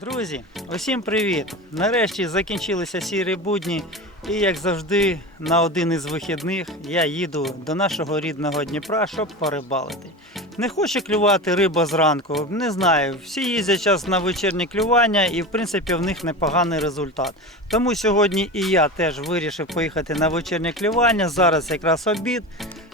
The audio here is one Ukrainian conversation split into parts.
Друзі, усім привіт! Нарешті закінчилися сірі будні, і як завжди, на один із вихідних я їду до нашого рідного Дніпра, щоб порибалити. Не хоче клювати риба зранку, не знаю. Всі їздять час на вечірнє клювання, і в принципі в них непоганий результат. Тому сьогодні і я теж вирішив поїхати на вечірнє клювання. Зараз якраз обід.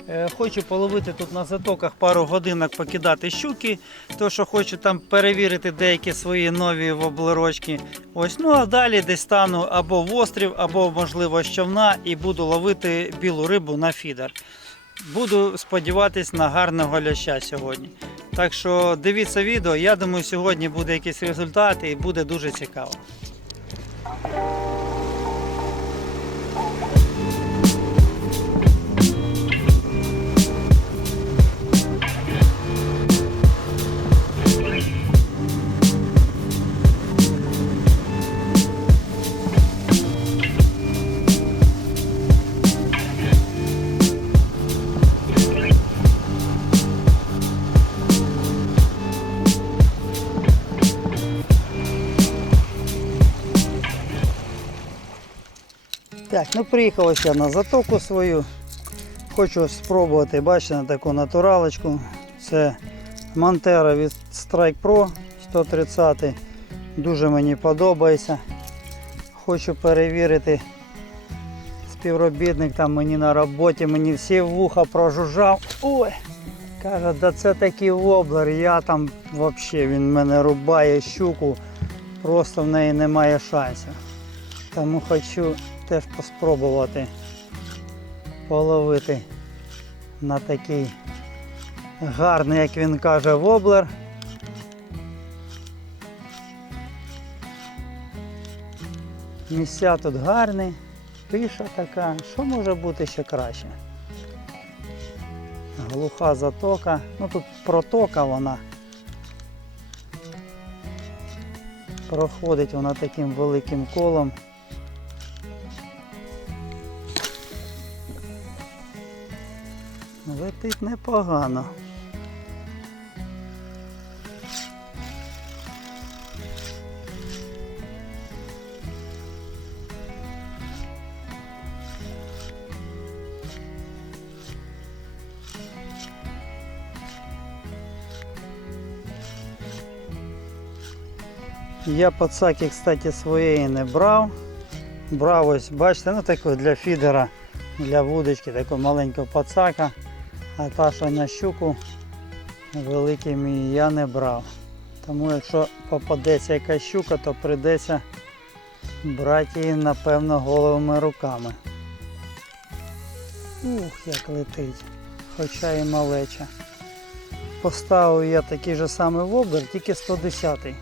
Е, Хочу половити тут на затоках пару годинок покидати щуки, то що хочу там перевірити деякі свої нові воблерочки. Ось, ну а далі десь стану або в острів, або можливо з човна і буду ловити білу рибу на фідер. Буду сподіватись на гарного ляща сьогодні. Так що дивіться відео. Я думаю, сьогодні буде якийсь результат і буде дуже цікаво. Ну приїхав ось на затоку свою. Хочу спробувати, бачите, на таку натуралочку. Це Монтера від Strike Pro 130. Дуже мені подобається. Хочу перевірити. Співробітник там мені на роботі, мені всі вуха прожужжав. Ой! Каже, да це такий воблер, я там взагалі він мене рубає щуку, просто в неї немає шансів. Тому хочу теж поспробувати половити на такий гарний, як він каже, воблер. Місця тут гарні, тиша така. Що може бути ще краще? Глуха затока. Ну тут протока вона. Проходить вона таким великим колом. Летить непогано. Я пацаки, кстати, своєї не брав. Брав ось, бачите, ну таку для фідера, для вудочки, таку маленьку пацака. А та, що на щуку великий мій я не брав. Тому якщо попадеться якась щука, то прийдеться брати її, напевно, головими руками. Ух, як летить. Хоча і малеча. Поставив я такий же самий воблер, тільки 110-й.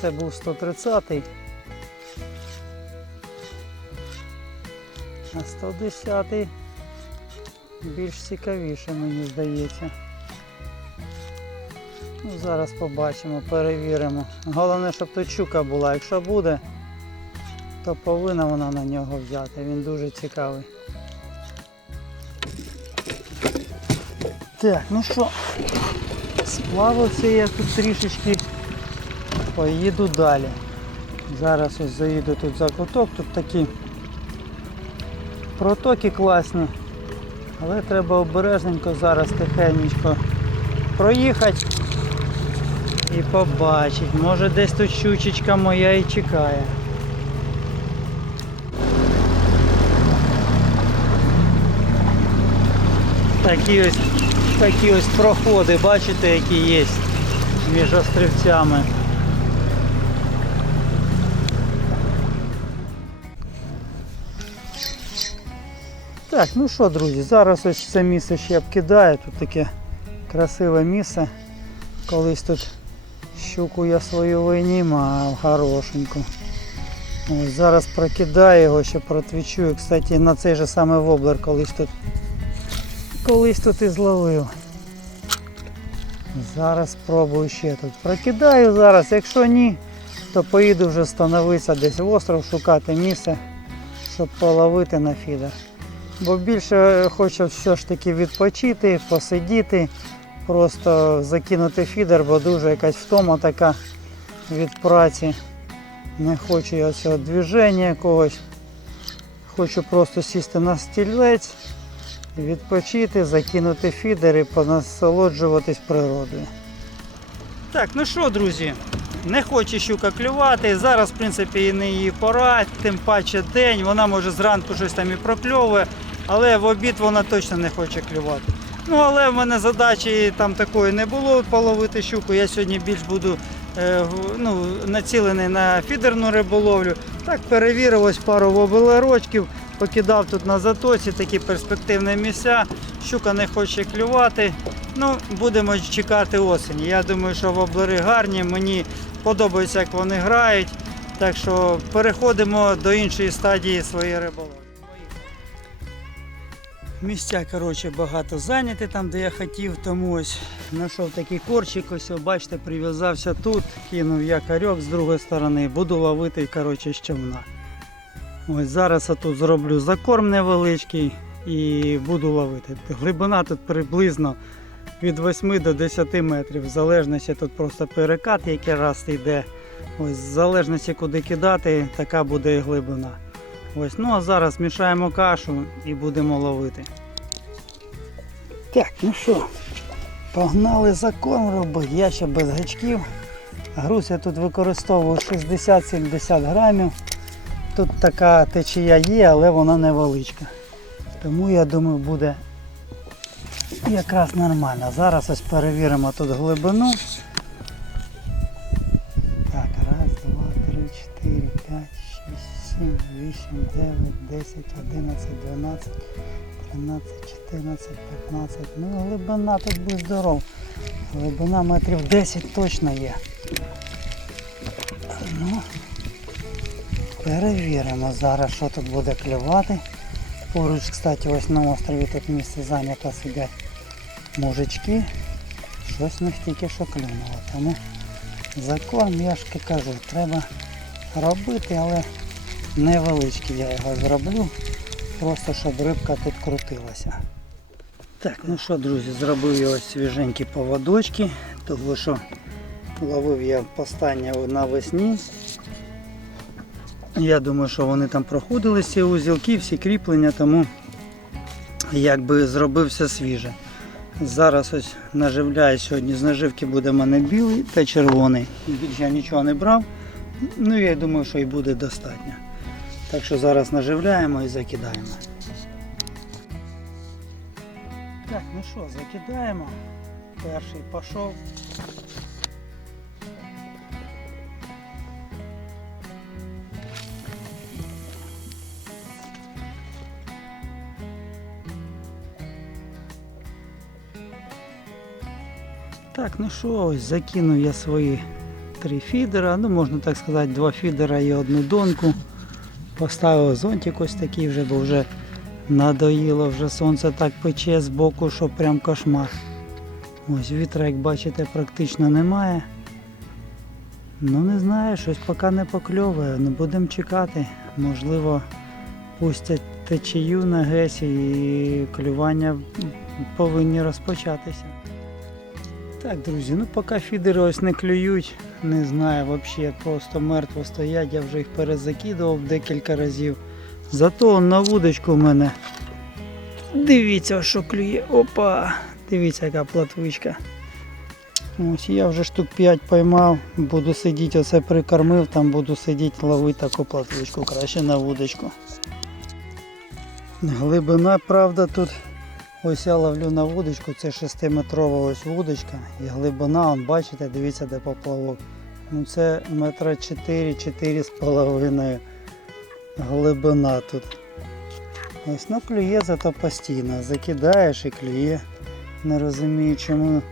Це був 130-й. А 110-й більш цікавіше, мені здається. Ну, зараз побачимо, перевіримо. Головне, щоб тут щука була. Якщо буде, то повинна вона на нього взяти. Він дуже цікавий. Так, ну що, сплавився я тут трішечки, поїду далі. Зараз ось заїду тут за куток, тут такі протоки класні. Але треба обережненько зараз тихенько проїхати і побачити. Може десь тут щучечка моя і чекає. Такі ось, такі ось проходи, бачите, які є між острівцями. Так, ну що, друзі, зараз ось це місце ще обкидаю. Тут таке красиве місце. Колись тут щуку я свою винімав хорошеньку. Ось зараз прокидаю його, ще протвічую. Кстати, на цей же самий воблер колись тут колись тут і зловив. Зараз спробую ще тут. Прокидаю зараз, якщо ні, то поїду вже становитися десь в остров, шукати місце, щоб половити на фідер. Бо більше хочу все ж таки відпочити, посидіти, просто закинути фідер, бо дуже якась втома така від праці. Не хочу я цього движення якогось. Хочу просто сісти на стільець, відпочити, закинути фідер і понасолоджуватись природою. Так, ну що, друзі, не хоче щука клювати. Зараз, в принципі, і не її пора, тим паче день. Вона може зранку щось там і прокльовує, але в обід вона точно не хоче клювати. Ну, але в мене задачі там такої не було половити щуку. Я сьогодні більш буду е, ну, націлений на фідерну риболовлю. Так, перевірив ось пару воблерочків, покидав тут на затоці такі перспективні місця. Щука не хоче клювати. Ну, будемо чекати осені. Я думаю, що воблери гарні, мені подобається, як вони грають. Так що переходимо до іншої стадії своєї риболовлі. Місця, коротше, багато зайняті там, де я хотів, тому ось знайшов такий корчик, ось, бачите, прив'язався тут, кинув якорьок з другої сторони, буду ловити, коротше, з. Ось зараз я тут зроблю закорм невеличкий і буду ловити. Глибина тут приблизно від 8 до 10 метрів, в залежності тут просто перекат, який раз йде. Ось, в залежності куди кидати, така буде і глибина. Ось, ну а зараз мішаємо кашу і будемо ловити. Так, ну що, погнали закон робити. Я ще без гачків. Груз я тут використовую 60-70 грамів. Тут така течія є, але вона невеличка. Тому я думаю буде якраз нормально. Зараз ось перевіримо тут глибину. 10, 11, 12, 13, 14, 15. Ну, глибина тут буде здоров. Глибина метрів 10 точно є. Ну, Перевіримо зараз, що тут буде клювати. Поруч, кстати, ось на острові тут місце зайнято сидять мужички. Щось не тільки що клюнуло. Тому закорм, я кажу, треба робити, але невеличкий я його зроблю. Просто щоб рибка тут крутилася. Так, ну що, друзі, зробив я ось свіженькі поводочки, тому що ловив я останнє навесні. Я думаю, що вони там проходили всі узілки, всі кріплення, тому якби зробив все свіже. Зараз ось наживляю сьогодні. З наживки буде в мене білий та червоний. Більше я нічого не брав. Ну я думаю, що і буде достатньо. Так що зараз наживляємо і закидаємо. Так, ну що, закидаємо. Перший пішов. Так, ну що, ось закинув я свої три фідера, ну можна так сказати, два фідера і одну донку. Поставив зонтик ось такий вже, бо вже надоїло, вже сонце так пече з боку, що прям кошмар. Ось вітра, як бачите, практично немає. Ну не знаю, щось поки не покльовує, ну будемо чекати. Можливо, пустять течію на гесі і клювання повинні розпочатися. Так, друзі, ну поки фідери ось не клюють, не знаю, взагалі просто мертво стоять, я вже їх перезакидував декілька разів. Зато на вудочку в мене. Дивіться, що клює. Опа! Дивіться, яка платвичка. Ось я вже штук 5 поймав, буду сидіти, оце прикормив, там буду сидіти, ловити таку платвичку, краще на вудочку. Глибина, правда, тут Ось я ловлю на вудочку, це 6-метрова ось вудочка і глибина, он, бачите, дивіться де поплавок. Ну це метра 4-4 з половиною глибина тут. Ось ну клює зато постійно. Закидаєш і клює. Не розумію чому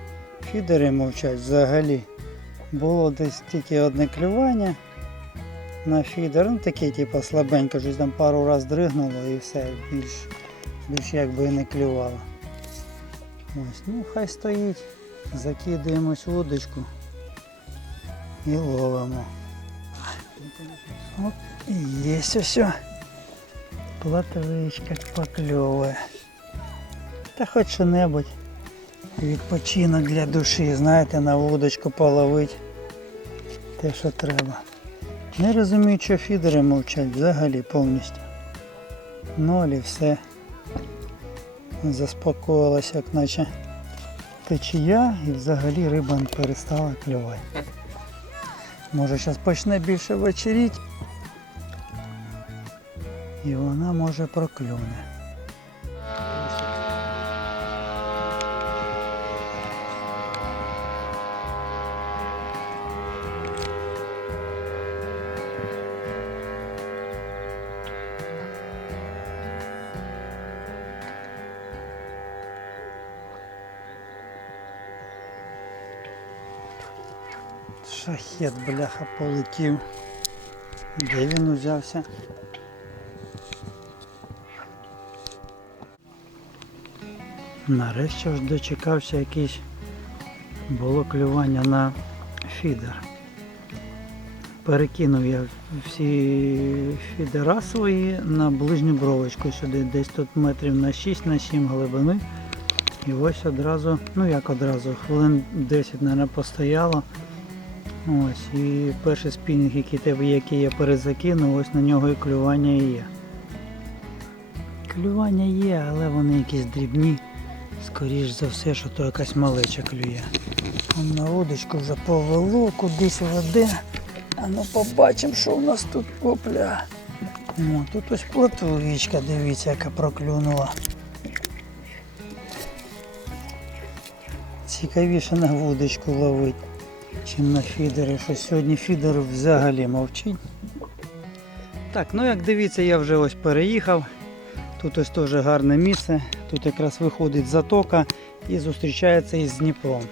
фідери мовчать взагалі. Було десь тільки одне клювання на фідер, ну таке типу слабенько, щось там пару раз дригнуло і все, більш більш якби і не клювало. Ось, ну хай стоїть. Закидаємось в удочку і ловимо. Оп, і є ось. Платвичка покльовує. Та хоч що-небудь. Відпочинок для душі, знаєте, на вудочку половить. те, що треба. Не розумію, що фідери мовчать взагалі повністю. Ноль і все. Заспокоїлась, як наче течія і взагалі риба перестала клювати. Може зараз почне більше вечеріть. І вона може проклюне. Шахет, бляха, полетів. Де він узявся? Нарешті ж дочекався якийсь було клювання на фідер. Перекинув я всі фідера свої на ближню бровочку сюди, десь тут метрів на 6 на 7 глибини. І ось одразу, ну як одразу, хвилин 10, мабуть, постояло. Ось, і перший спінінг, який, який я перезакинув, ось на нього і клювання є. Клювання є, але вони якісь дрібні. Скоріш за все, що то якась малеча клює. На удочку вже повело, кудись веде. А ну побачимо, що у нас тут опля. О, тут ось плотвичка, дивіться, яка проклюнула. Цікавіше на вудочку ловить, чим на фідери. Що сьогодні фідер взагалі мовчить. Так, ну як дивіться, я вже ось переїхав. Тут ось теж гарне місце. Тут якраз виходить затока і зустрічається із Дніпром.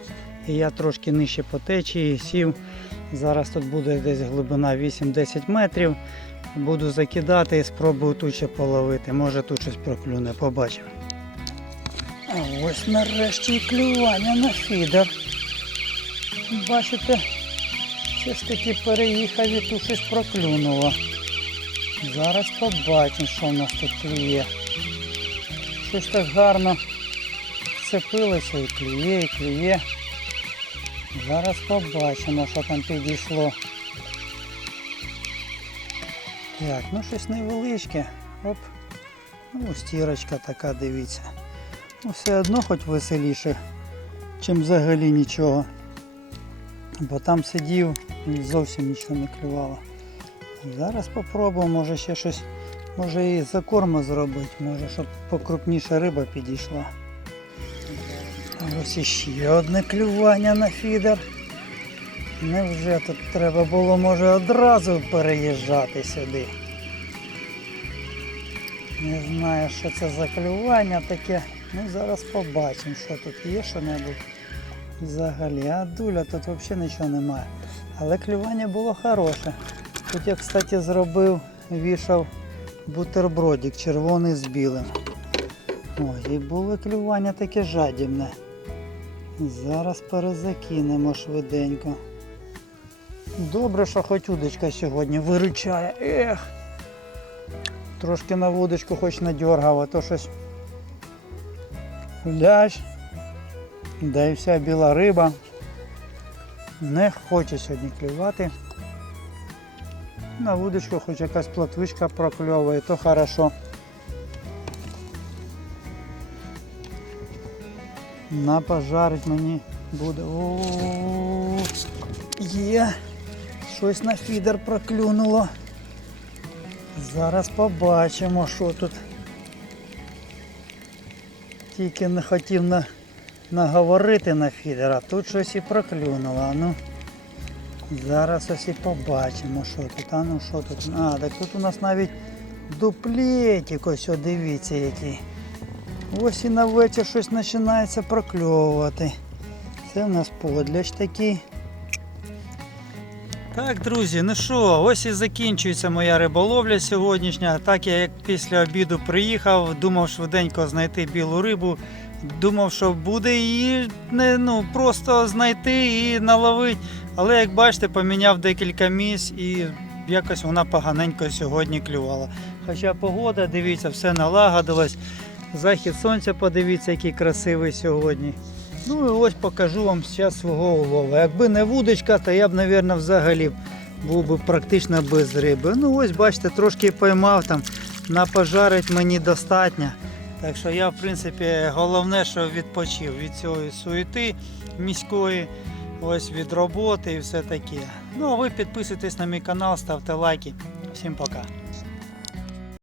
І я трошки нижче по течії сів. Зараз тут буде десь глибина 8-10 метрів. Буду закидати і спробую тут ще половити. Може тут щось проклюне, побачимо. А ось нарешті клювання на фідер. Бачите, все ж таки переїхав і тут щось проклюнуло. Зараз побачимо, що в нас тут клює. Щось так гарно вцепилося і клює, і клює. Зараз побачимо, що там підійшло. Так, ну щось невеличке. Оп. Ну, стірочка така, дивіться. Ну, все одно хоч веселіше, чим взагалі нічого. Бо там сидів і зовсім нічого не клювало. Зараз спробуємо, може ще щось, може і за корму зробити, може, щоб покрупніша риба підійшла. Ось іще одне клювання на фідер. Невже тут треба було може одразу переїжджати сюди? Не знаю, що це за клювання таке. Ну зараз побачимо, що тут є що-небудь взагалі. А дуля тут взагалі нічого немає. Але клювання було хороше. Тут я, кстати, зробив, вішав бутербродик червоний з білим. Ой, і було клювання таке жадібне. Зараз перезакинемо швиденько. Добре, що хоч удочка сьогодні виручає. Ех! Трошки на вудочку хоч надьоргав, а то щось лящ. Да і вся біла риба. Не хоче сьогодні клювати. На вудочку хоч якась плотвичка прокльовує, то хорошо. На пожарить мені буде. О, є. Щось на фідер проклюнуло. Зараз побачимо, що тут. Тільки не хотів на, наговорити на фідер, а тут щось і проклюнуло. Ну, зараз ось і побачимо, що тут. А ну що тут? А, так тут у нас навіть дуплетик, ось дивіться який. Ось і на вечір щось починається прокльовувати. Це в нас подляч такий. Так, друзі, ну що, ось і закінчується моя риболовля сьогоднішня. Так я як після обіду приїхав, думав швиденько знайти білу рибу. Думав, що буде її не, ну, просто знайти і наловити. Але як бачите, поміняв декілька місць і якось вона поганенько сьогодні клювала. Хоча погода, дивіться, все налагодилось. Захід сонця, подивіться, який красивий сьогодні. Ну і ось покажу вам зараз свого улова. Якби не вудочка, то я б, мабуть, взагалі був би практично без риби. Ну ось бачите, трошки поймав там, напожарить мені достатньо. Так що я, в принципі, головне, що відпочив від цієї суєти міської, ось від роботи і все таке. Ну а ви підписуйтесь на мій канал, ставте лайки. Всім пока.